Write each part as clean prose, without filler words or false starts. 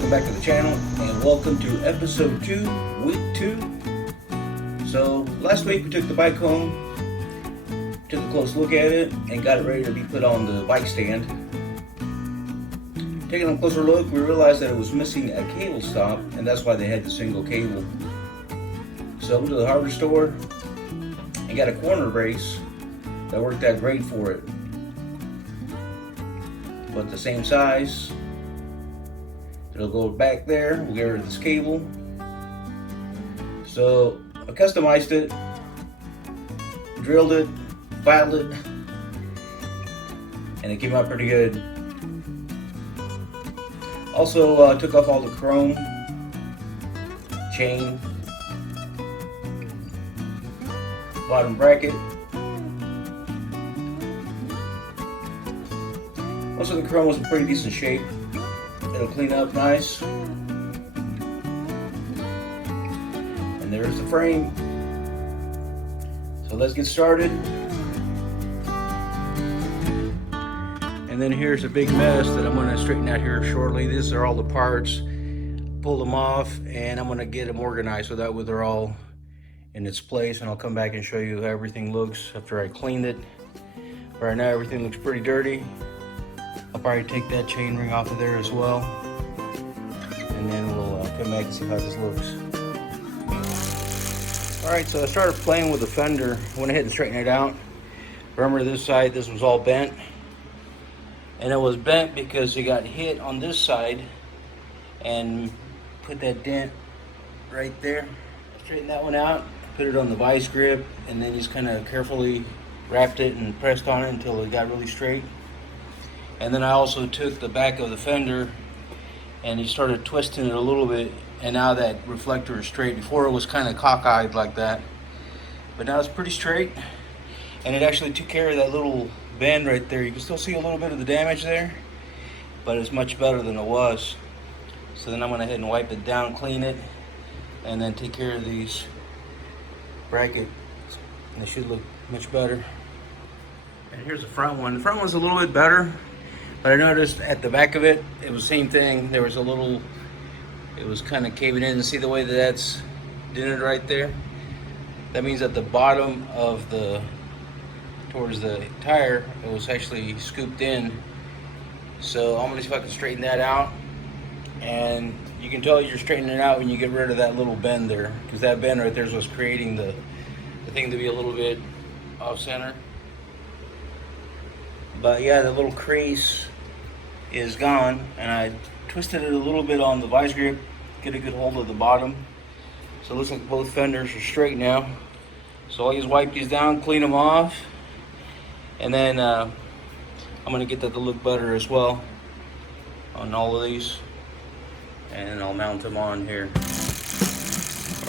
welcome back to the channel, and welcome to episode 2, week 2. So last week we took the bike home, took a close look at it, and got it ready to be put on the bike stand. Taking a closer look, we realized that it was missing a cable stop, and that's why they had the single cable. So I went to the hardware store and got a corner brace that worked out great for it, but the same size. It'll go back there. We'll get rid of this cable. So I customized it, drilled it, filed it, and it came out pretty good. Also took off all the chrome, chain, bottom bracket. Most of the chrome was in pretty decent shape. It'll clean up nice. And there's the frame. So let's get started. And then here's a big mess that I'm going to straighten out here shortly. These are all the parts. Pull them off, and I'm going to get them organized so that way they're all in its place, and I'll come back and show you how everything looks after I cleaned it. Right now everything looks pretty dirty. I'll probably take that chain ring off of there as well, and then we'll come back and see how this looks. Alright, so I started playing with the fender. I went ahead and straightened it out. Remember this side, this was all bent, and it was bent because it got hit on this side and put that dent right there. Straighten that one out, put it on the vice grip, and then just kind of carefully wrapped it and pressed on it until it got really straight. And then I also took the back of the fender and he started twisting it a little bit, and now that reflector is straight. Before it was kind of cockeyed like that, but now it's pretty straight, and it actually took care of that little bend right there. You can still see a little bit of the damage there, but it's much better than it was. So then I'm going to go ahead and wipe it down, clean it, and then take care of these brackets, and they should look much better. And here's the front one. The front one's a little bit better, but I noticed at the back of it, it was the same thing. There was a little, it was kind of caving in. And see the way that that's dented right there? That means at the bottom of the, towards the tire, it was actually scooped in. So I'm gonna see if I can straighten that out. And you can tell you're straightening it out when you get rid of that little bend there, because that bend right there is what's creating the thing to be a little bit off center. But yeah, the little crease is gone, and I twisted it a little bit on the vice grip, get a good hold of the bottom. So it looks like both fenders are straight now. So I'll just wipe these down, clean them off, and then I'm gonna get that to look better as well on all of these, and I'll mount them on here.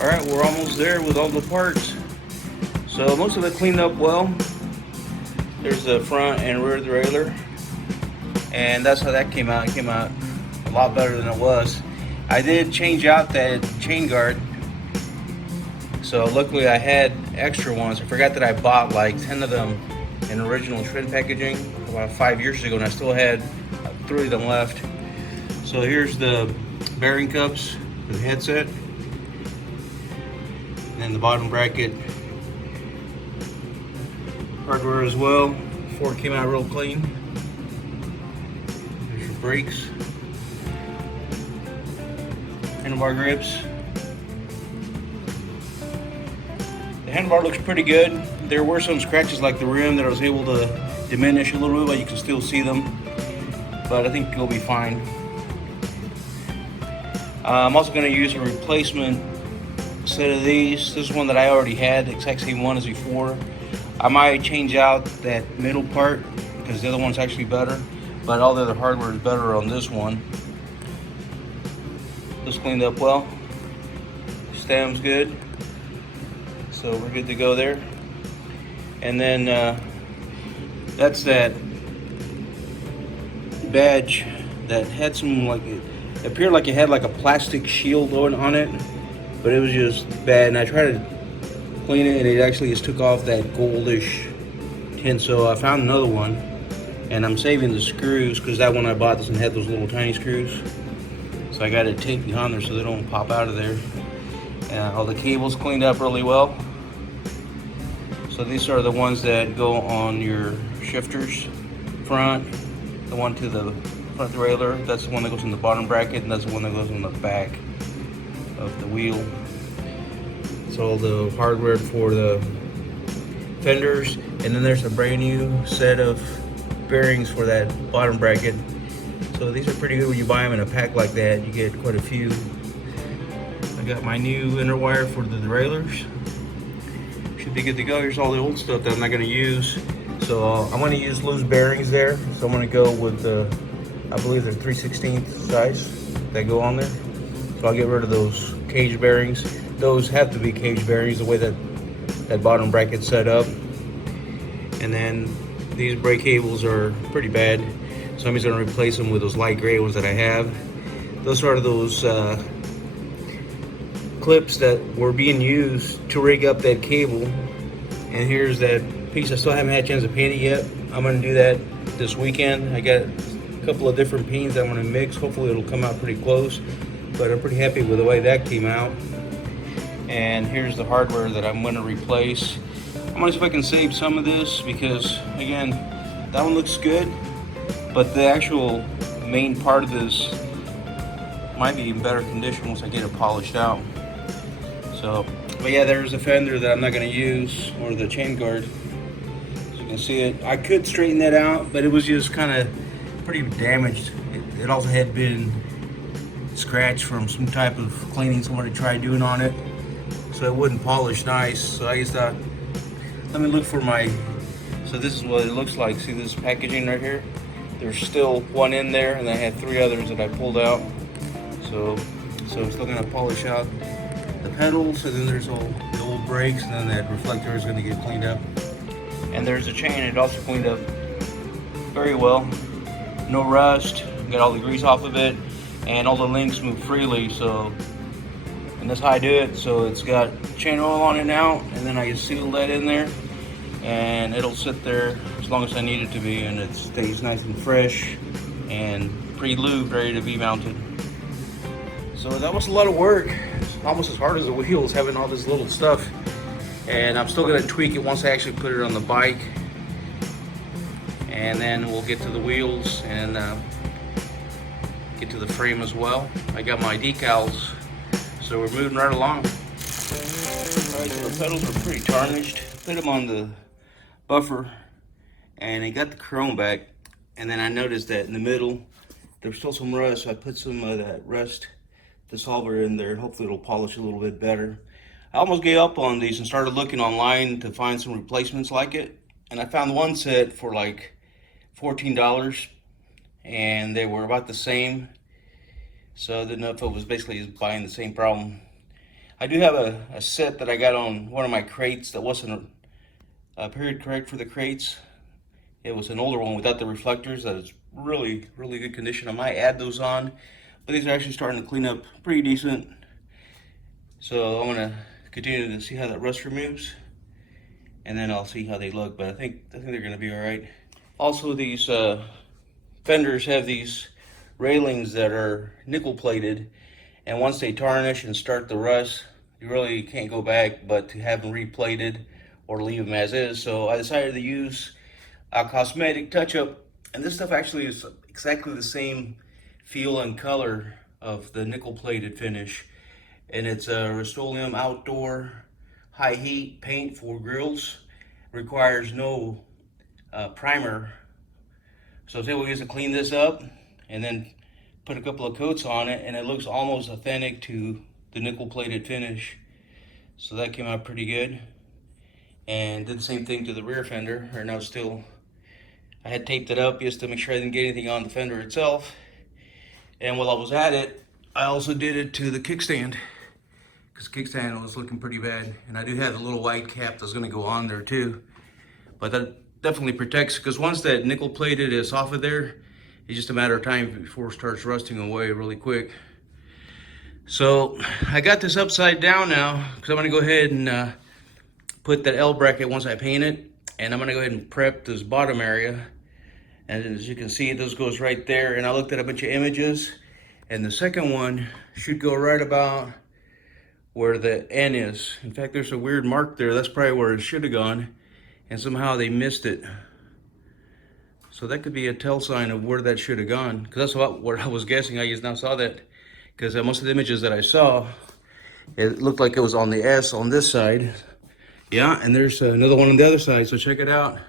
All right, we're almost there with all the parts. So most of it cleaned up well. There's the front and rear derailleur, and that's how that came out. It came out a lot better than it was. I did change out that chain guard, so luckily I had extra ones. I forgot that I bought like 10 of them in original Schwinn packaging about 5 years ago, and I still had 3 of them left. So here's the bearing cups for the headset, and then the bottom bracket hardware as well. Ford came out real clean. There's your brakes, handlebar grips. The handlebar looks pretty good. There were some scratches like the rim that I was able to diminish a little bit, but you can still see them. But I think it'll be fine. I'm also going to use a replacement set of these. This is one that I already had, the exact same one as before. I might change out that middle part because the other one's actually better, but all the other hardware is better on this one. This cleaned up well. Stem's good, so we're good to go there. And then that's that badge that had some, like, it appeared like it had like a plastic shield on it, but it was just bad. And I tried to clean it, and it actually just took off that goldish tint. So I found another one, and I'm saving the screws because that one I bought doesn't have those little tiny screws. So So I got it taped behind there so they don't pop out of there. And all the cables cleaned up really well. So these are the ones that go on your shifters front. The one to the front derailleur, that's the one that goes in the bottom bracket, and that's the one that goes on the back of the wheel. So the hardware for the fenders, and then there's a brand new set of bearings for that bottom bracket. So these are pretty good when you buy them in a pack like that. You get quite a few. I got my new inner wire for the derailleurs. Should be good to go. Here's all the old stuff that I'm not going to use. So I'm going to use loose bearings there. So I'm going to go with the, I believe they're 3/16 size that go on there. So I'll get rid of those cage bearings. Those have to be cage bearings the way that bottom bracket's set up. And then these brake cables are pretty bad. Somebody's going to replace them with those light gray ones that I have. Those are those clips that were being used to rig up that cable. And here's that piece. I still haven't had a chance to paint it yet. I'm going to do that this weekend. I got a couple of different paints I'm going to mix. Hopefully it'll come out pretty close, but I'm pretty happy with the way that came out. And here's the hardware that I'm going to replace. I'm going to see if I can save some of this because, again, that one looks good, but the actual main part of this might be in better condition once I get it polished out. So, but yeah, there's a fender that I'm not going to use, or the chain guard. As you can see it, I could straighten that out, but it was just kind of pretty damaged. It also had been scratched from some type of cleaning somebody tried doing on it, so it wouldn't polish nice. So I just thought, let me look for my, so this is what it looks like. See this packaging right here? There's still one in there, and I had 3 others that I pulled out. So I'm still going to polish out the pedals, and then there's all the old brakes, and then that reflector is going to get cleaned up. And there's the chain. It also cleaned up very well. No rust. Got all the grease off of it, and all the links move freely. So, and that's how I do it. So it's got chain oil on it now, and then I just seal that in there, and it'll sit there as long as I need it to be, and it stays nice and fresh and pre-lubed, ready to be mounted. So that was a lot of work. It's almost as hard as the wheels, having all this little stuff. And I'm still gonna tweak it once I actually put it on the bike. And then we'll get to the wheels and get to the frame as well. I got my decals, so we're moving right along. All right, so the pedals are pretty tarnished. Put them on the buffer, and I got the chrome back. And then I noticed that in the middle, there's still some rust. So I put some of that rust dissolver in there, and hopefully it'll polish a little bit better. I almost gave up on these and started looking online to find some replacements like it, and I found one set for like $14, and they were about the same. So I didn't know if it was basically just buying the same problem. I do have a set that I got on one of my crates that wasn't a period correct for the crates. It was an older one without the reflectors that is really good condition. I might add those on, but these are actually starting to clean up pretty decent. So I'm gonna continue to see how that rust removes, and then I'll see how they look. But I think they're gonna be all right. Also, these fenders have these railings that are nickel plated, and once they tarnish and start the rust, you really can't go back but to have them replated or leave them as is. So I decided to use a cosmetic touch-up, and this stuff actually is exactly the same feel and color of the nickel plated finish, and it's a Rust-Oleum outdoor high heat paint for grills. Requires no primer. So today we'll use to clean this up and then put a couple of coats on it, and it looks almost authentic to the nickel plated finish. So that came out pretty good. And did the same thing to the rear fender. Right now still, I had taped it up just to make sure I didn't get anything on the fender itself. And while I was at it, I also did it to the kickstand, because kickstand was looking pretty bad. And I do have a little white cap that's going to go on there too, but that definitely protects, because once that nickel plated is off of there, it's just a matter of time before it starts rusting away really quick. So I got this upside down now, because I'm going to go ahead and put that L bracket once I paint it, and I'm going to go ahead and prep this bottom area. And as you can see, this goes right there. And I looked at a bunch of images, And the second one should go right about where the N is. In fact, there's a weird mark there. That's probably where it should have gone, and somehow they missed it. So that could be a tell sign of where that should have gone, because that's what I was guessing. I just now saw that, because most of the images that I saw, it looked like it was on the S on this side. Yeah, and there's another one on the other side, so check it out.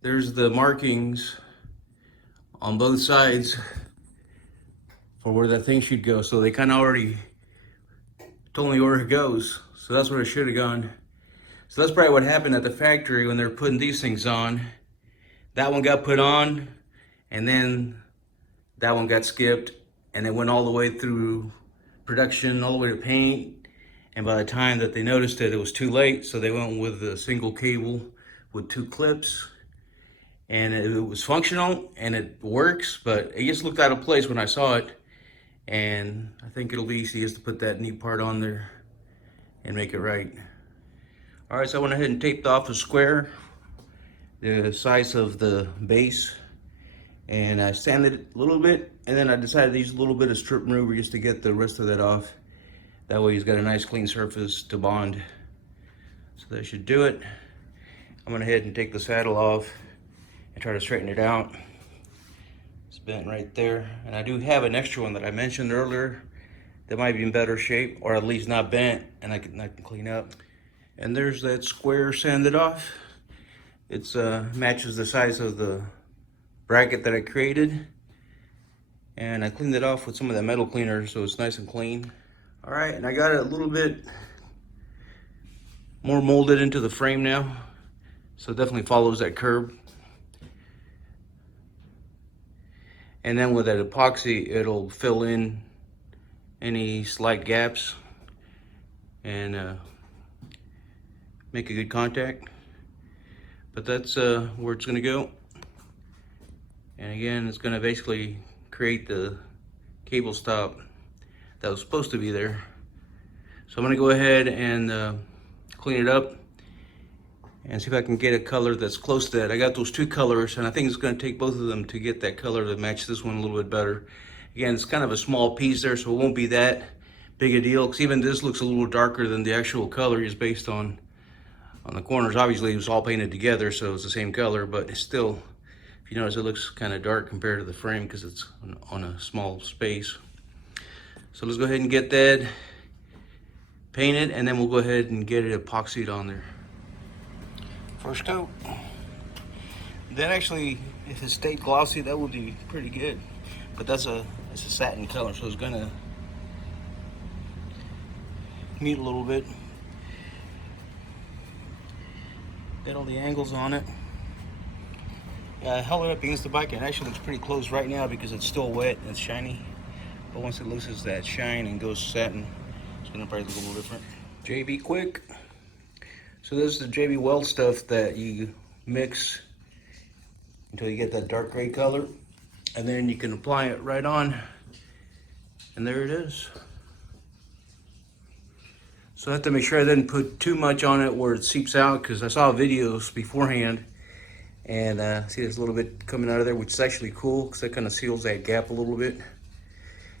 There's the markings on both sides for where that thing should go. So they kind of already told me where it goes. So that's where it should have gone. So that's probably what happened at the factory when they're putting these things on. That one got put on, and then that one got skipped, and it went all the way through production, all the way to paint. And by the time that they noticed it, it was too late. So they went with a single cable with 2 clips. And it was functional and it works, but it just looked out of place when I saw it. And I think it'll be easy just to put that neat part on there and make it right. All right, so I went ahead and taped off a square, the size of the base, and I sanded it a little bit, and then I decided to use a little bit of strip remover just to get the rest of that off. That way he's got a nice clean surface to bond. So that should do it. I'm gonna head and take the saddle off and try to straighten it out. It's bent right there. And I do have an extra one that I mentioned earlier that might be in better shape, or at least not bent, and I can clean up. And there's that square sanded off. It's matches the size of the bracket that I created. And I cleaned it off with some of that metal cleaner so it's nice and clean. All right, and I got it a little bit more molded into the frame now. So it definitely follows that curve. And then with that epoxy, it'll fill in any slight gaps and make a good contact. But that's where it's gonna go. And again, it's gonna basically create the cable stop that was supposed to be there. So I'm gonna go ahead and clean it up and see if I can get a color that's close to that. I got those 2 colors, and I think it's gonna take both of them to get that color to match this one a little bit better. Again, it's kind of a small piece there, so it won't be that big a deal, because even this looks a little darker than the actual color is based on the corners. Obviously, it was all painted together, so it's the same color, but it's still, if you notice, it looks kind of dark compared to the frame because it's on a small space. So let's go ahead and get that painted, and then we'll go ahead and get it epoxied on there. First coat. Then actually, if it stayed glossy, that would be pretty good. But it's a satin color, so it's gonna mute a little bit. Got all the angles on it. Yeah, I held it up against the bike, and it actually looks pretty close right now because it's still wet and it's shiny. But once it loses that shine and goes satin, it's gonna probably look a little different. JB Quick. So this is the JB Weld stuff that you mix until you get that dark gray color, and then you can apply it right on, and there it is. So I have to make sure I didn't put too much on it where it seeps out, because I saw videos beforehand and see there's a little bit coming out of there, which is actually cool because that kind of seals that gap a little bit.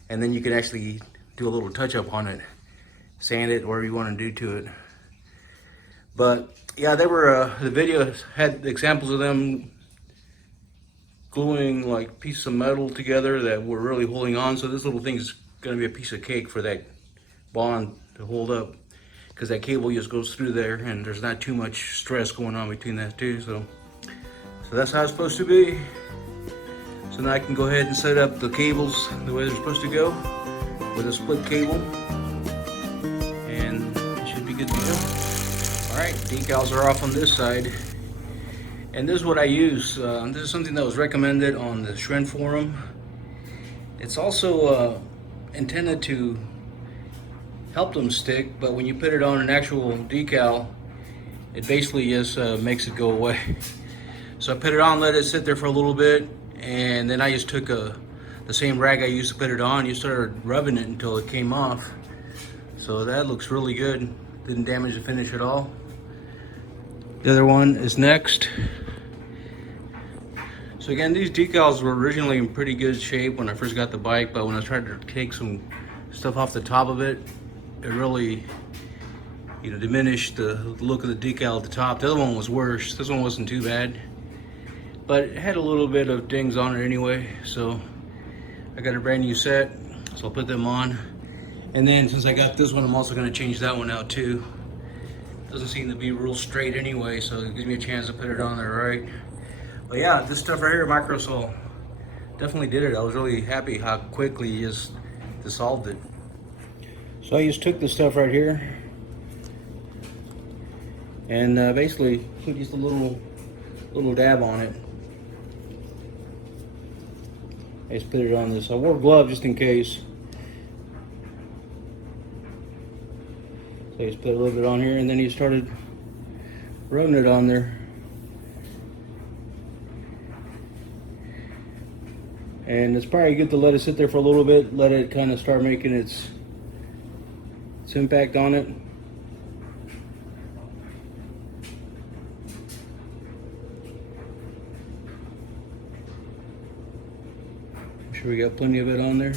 And then you can actually do a little touch up on it, sand it, whatever you want to do to it. But yeah, there were the video had examples of them gluing like pieces of metal together that were really holding on. So this little thing is going to be a piece of cake for that bond to hold up, because that cable just goes through there and there's not too much stress going on between that two. So that's how it's supposed to be. So now I can go ahead and set up the cables the way they're supposed to go with a split cable, and it should be good to go. All right, decals are off on this side. And this is what I use. This is something that was recommended on the Schwinn forum. It's also intended to help them stick, but when you put it on an actual decal, it basically just makes it go away. So I put it on, let it sit there for a little bit, and then I just took the same rag I used to put it on, you started rubbing it until it came off. So that looks really good. Didn't damage the finish at all. The other one is next. So again, these decals were originally in pretty good shape when I first got the bike, but when I tried to take some stuff off the top of it, it really, you know, diminished the look of the decal at the top. The other one was worse. This one wasn't too bad, but it had a little bit of dings on it anyway. So I got a brand new set, so I'll put them on. And then since I got this one, I'm also going to change that one out too. Doesn't seem to be real straight anyway, so it gives me a chance to put it on there right. But yeah, this stuff right here, Microsol, definitely did it. I was really happy how quickly you just dissolved it. So I just took the stuff right here and basically put just a little dab on it. I just put it on this. I wore gloves just in case. So I just put a little bit on here, and then he started rubbing it on there. And it's probably good to let it sit there for a little bit, let it kind of start making its impact on it. I'm sure we got plenty of it on there.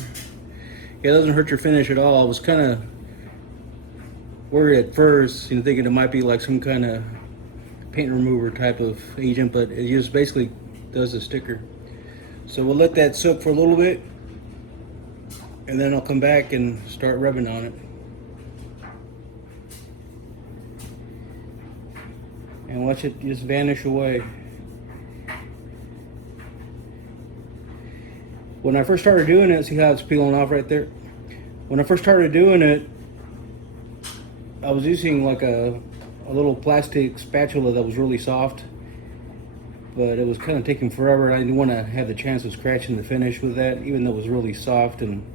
Yeah, it doesn't hurt your finish at all. I was kind of worried at first, you know, thinking it might be like some kind of paint remover type of agent, but it just basically does the sticker. So we'll let that soak for a little bit, and then I'll come back and start rubbing on it. And watch it just vanish away. When I first started doing it, see how it's peeling off right there? When I first started doing it, I was using like a little plastic spatula that was really soft, but it was kind of taking forever. I didn't want to have the chance of scratching the finish with that, even though it was really soft and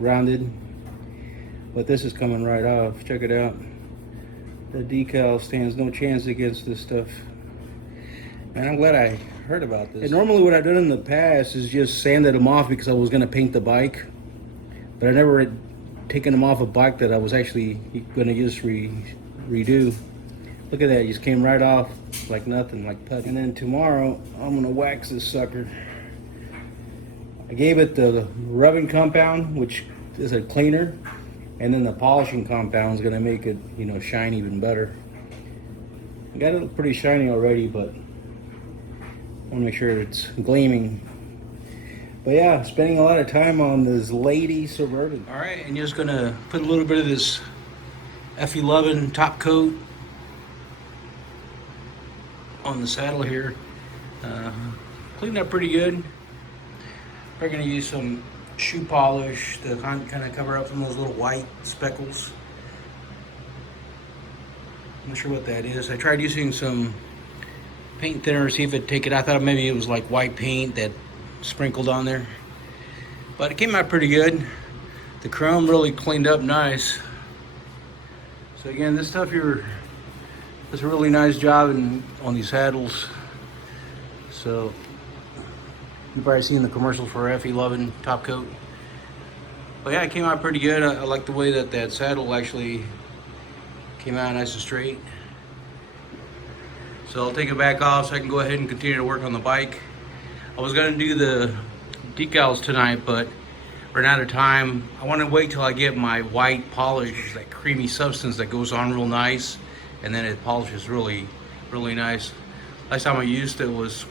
rounded. But this is coming right off. Check it out. The decal stands no chance against this stuff. And I'm glad I heard about this. And normally what I've done in the past is just sanded them off because I was going to paint the bike, but I never had taken them off a bike that I was actually going to just redo. Look at that, it just came right off like nothing, like putty. And then tomorrow, I'm gonna wax this sucker. I gave it the rubbing compound, which is a cleaner, and then the polishing compound is gonna make it, you know, shine even better. I got it pretty shiny already, but I wanna make sure it's gleaming. But yeah, spending a lot of time on this Lady Suburban. All right, and you're just gonna put a little bit of this F11 top coat on the saddle here. Cleaned up pretty good. We're gonna use some shoe polish to kind of cover up some of those little white speckles. I'm not sure what that is. I tried using some paint thinner to see if it'd take it. I thought maybe it was like white paint that sprinkled on there, but it came out pretty good. The chrome really cleaned up nice. So again, this stuff here does a really nice job on these saddles. So you've probably seen the commercials for F11 top coat. But yeah, it came out pretty good. I like the way that saddle actually came out nice and straight. So I'll take it back off so I can go ahead and continue to work on the bike. I was gonna do the decals tonight, but ran out of time. I want to wait till I get my white polish, that creamy substance that goes on real nice, and then it polishes really, really nice. Last time I used it was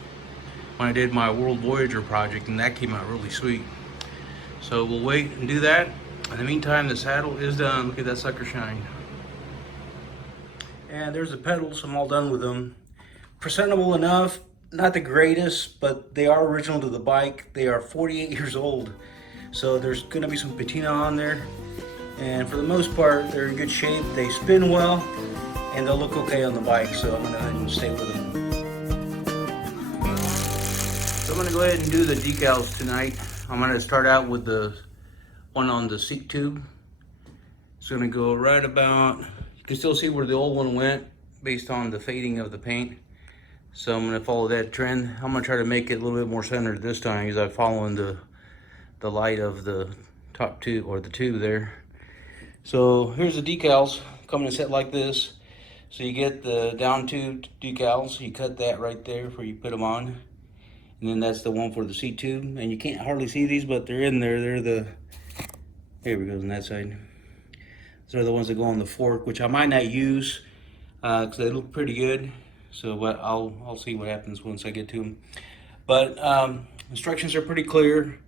when I did my World Voyager project, and that came out really sweet. So we'll wait and do that. In the meantime, the saddle is done. Look at that sucker shine. And there's the pedals. I'm all done with them. Presentable enough. Not the greatest, but they are original to the bike. They are 48 years old. So there's gonna be some patina on there. And for the most part, they're in good shape. They spin well, and they'll look okay on the bike. So I'm gonna go ahead and stay with them. So I'm gonna go ahead and do the decals tonight. I'm gonna start out with the one on the seat tube. It's gonna go right about, you can still see where the old one went based on the fading of the paint. So I'm gonna follow that trend. I'm gonna try to make it a little bit more centered this time because I'm following the light of the top tube, or the tube there. So here's the decals, come in a set like this. So you get the down tube decals, you cut that right there before you put them on. And then that's the one for the seat tube. And you can't hardly see these, but they're in there. They're the, here we go on that side. Those are the ones that go on the fork, which I might not use because they look pretty good. So, but I'll see what happens once I get to them. But instructions are pretty clear.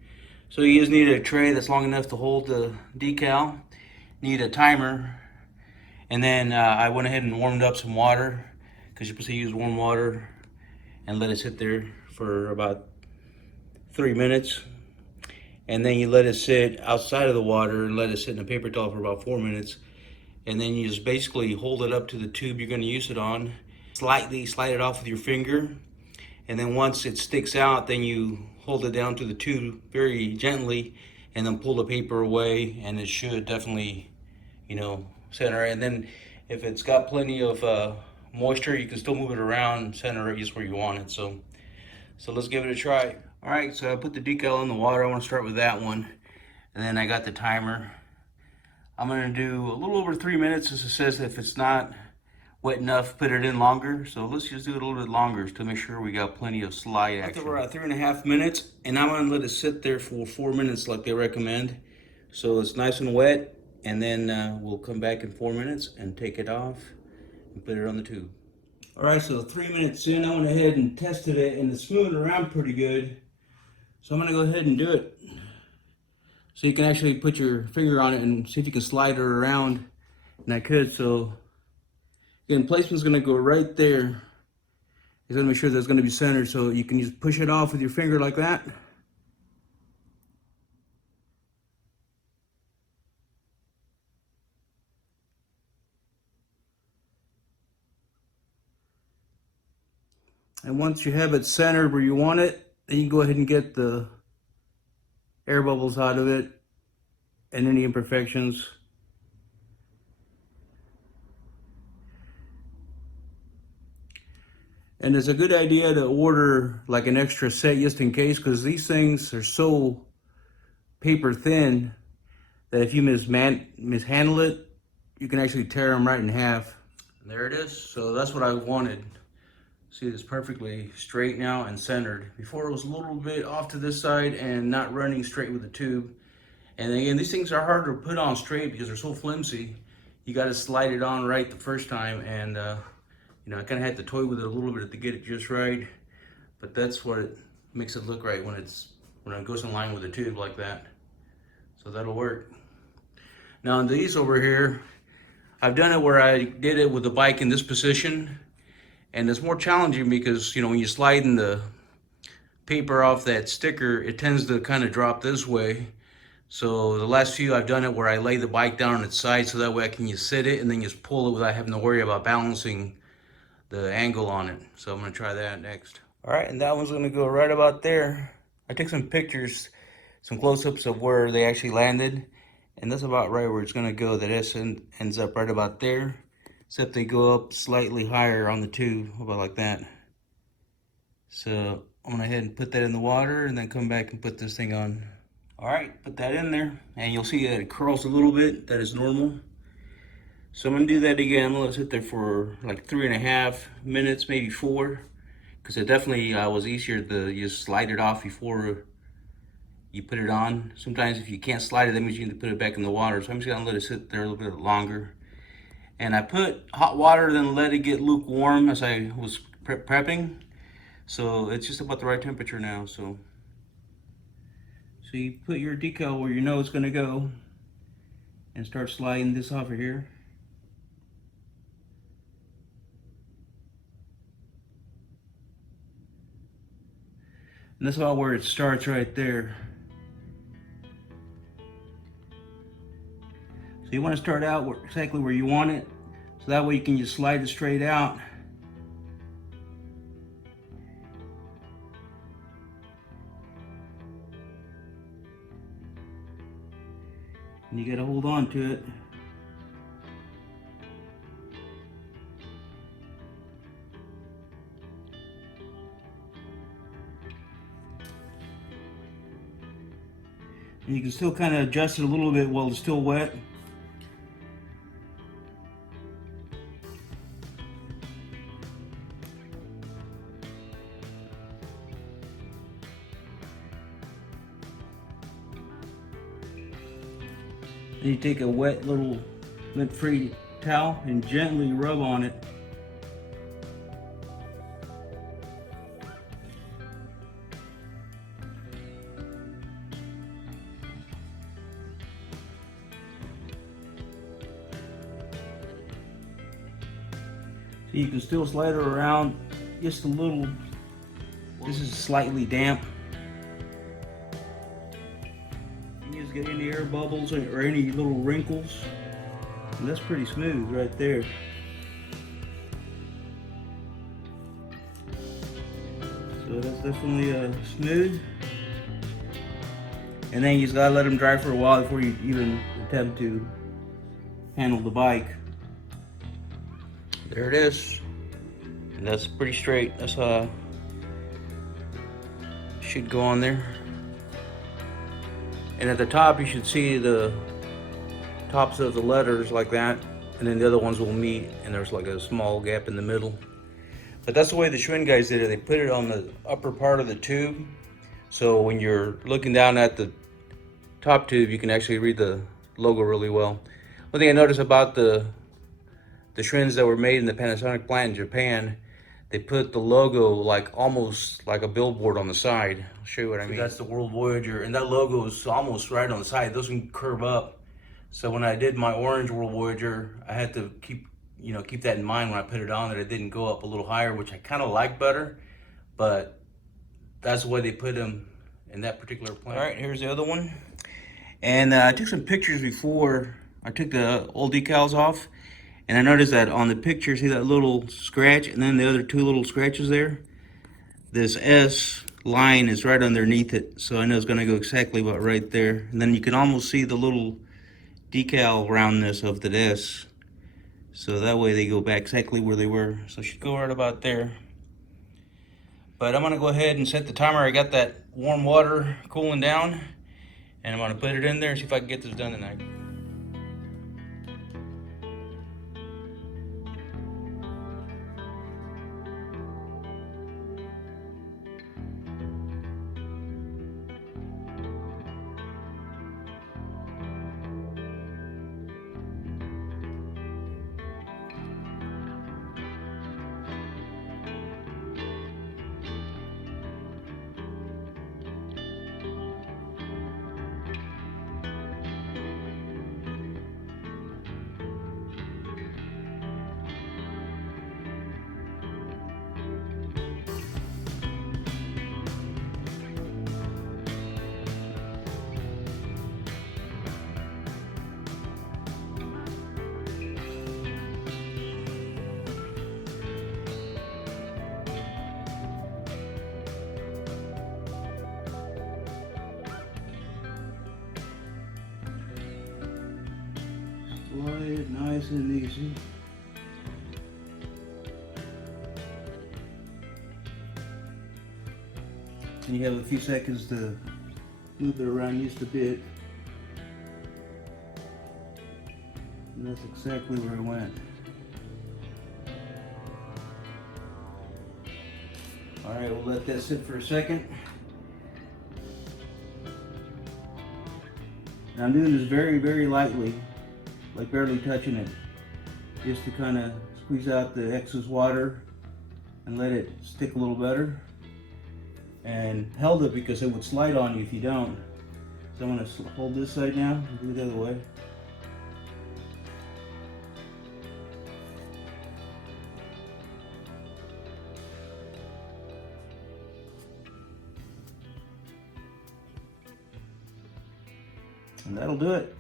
So you just need a tray that's long enough to hold the decal. Need a timer, and then I went ahead and warmed up some water because you're supposed to use warm water, and let it sit there for about 3 minutes. And then you let it sit outside of the water and let it sit in a paper towel for about 4 minutes. And then you just basically hold it up to the tube you're going to use it on. Slightly slide it off with your finger. And then once it sticks out, then you hold it down to the tube very gently and then pull the paper away, and it should definitely, center. And then if it's got plenty of moisture, you can still move it around and center it just where you want it. So let's give it a try. All right, so I put the decal in the water. I want to start with that one. And then I got the timer. I'm going to do a little over 3 minutes. As it says, if it's not wet enough, put it in longer. So let's just do it a little bit longer to make sure we got plenty of slide action. We're at 3.5 minutes, and I'm going to let it sit there for 4 minutes like they recommend. So it's nice and wet, and then we'll come back in 4 minutes and take it off and put it on the tube. All right, so 3 minutes in, I went ahead and tested it, and it's moving around pretty good. So I'm going to go ahead and do it. So you can actually put your finger on it and see if you can slide it around. And I could, so again, placement's gonna go right there. You gotta make sure that's gonna be centered, so you can just push it off with your finger like that. And once you have it centered where you want it, then you go ahead and get the air bubbles out of it and any imperfections. And it's a good idea to order like an extra set just in case, because these things are so paper thin that if you mishandle it, you can actually tear them right in half. And there it is. So that's what I wanted. See, it's perfectly straight now and centered. Before it was a little bit off to this side and not running straight with the tube. And again, these things are hard to put on straight because they're so flimsy. You got to slide it on right the first time, and I kind of had to toy with it a little bit to get it just right. But that's what it makes it look right when it goes in line with the tube like that. So that'll work. Now on these over here, I've done it where I did it with the bike in this position, and it's more challenging because when you slide in the paper off that sticker, it tends to kind of drop this way. So the last few I've done it where I lay the bike down on its side, so that way I can just sit it and then just pull it without having to worry about balancing the angle on it. So I'm gonna try that next. All right, and that one's gonna go right about there. I took some pictures, some close-ups of where they actually landed, and that's about right where it's gonna go. That S ends up right about there, except they go up slightly higher on the tube, about like that. So I'm gonna head and put that in the water and then come back and put this thing on. All right, put that in there, and you'll see that it curls a little bit. That is normal. So I'm gonna do that again. I'm gonna let it sit there for like 3.5 minutes, maybe 4, because it definitely was easier to just slide it off before you put it on. Sometimes if you can't slide it, that means you need to put it back in the water. So I'm just gonna let it sit there a little bit longer. And I put hot water, then let it get lukewarm as I was prepping. So it's just about the right temperature now. So you put your decal where you know it's gonna go and start sliding this off of here. And that's about where it starts right there. So you want to start out exactly where you want it, so that way you can just slide it straight out. And you got to hold on to it. And you can still kind of adjust it a little bit while it's still wet. Then you take a wet little lint-free towel and gently rub on it. So you can still slide it around just a little. This is slightly damp. You just get any air bubbles or any little wrinkles. And that's pretty smooth right there. So that's definitely smooth. And then you just gotta let them dry for a while before you even attempt to handle the bike. There it is. And that's pretty straight. That's should go on there. And at the top you should see the tops of the letters like that, and then the other ones will meet, and there's like a small gap in the middle. But that's the way the Schwinn guys did it. They put it on the upper part of the tube, so when you're looking down at the top tube you can actually read the logo really well. One thing I noticed about the Schwinns that were made in the Panasonic plant in Japan, they put the logo like almost like a billboard on the side. I'll show you what I mean. That's the World Voyager, and that logo is almost right on the side. It doesn't curve up. So when I did my orange World Voyager, I had to keep that in mind when I put it on, that it didn't go up a little higher, which I kind of like better, but that's the way they put them in that particular plant. All right, here's the other one. And I took some pictures before I took the old decals off, and I noticed that on the picture, see that little scratch, and then the other two little scratches there? This S line is right underneath it, so I know it's gonna go exactly about right there. And then you can almost see the little decal roundness of the S. So that way they go back exactly where they were. So it should go right about there. But I'm gonna go ahead and set the timer. I got that warm water cooling down, and I'm gonna put it in there and see if I can get this done tonight. Slide nice and easy. And you have a few seconds to move it around just a bit. And that's exactly where it went. Alright, we'll let that sit for a second. Now I'm doing this very, very lightly, like barely touching it, just to kind of squeeze out the excess water and let it stick a little better. And held it because it would slide on you if you don't. So I'm going to hold this side now and do it the other way. And that'll do it.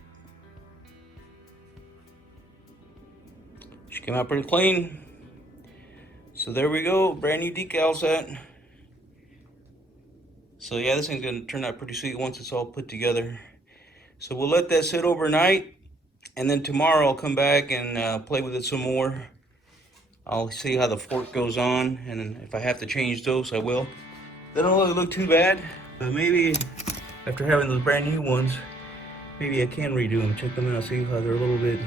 She came out pretty clean. So there we go, brand new decal set. So yeah, this thing's gonna turn out pretty sweet once it's all put together. So we'll let that sit overnight, and then tomorrow I'll come back and play with it some more. I'll see how the fork goes on, and if I have to change those, I will. They don't really look too bad, but maybe after having those brand new ones, maybe I can redo them. Check them out, see how they're a little bit.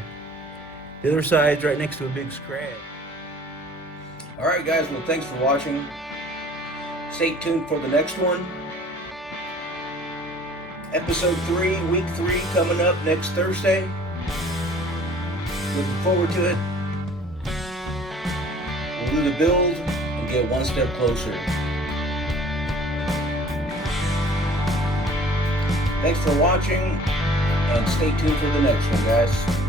The other side's right next to a big scratch. All right, guys. Well, thanks for watching. Stay tuned for the next one. Episode 3, week 3 coming up next Thursday. Looking forward to it. We'll do the build and get one step closer. Thanks for watching, and stay tuned for the next one, guys.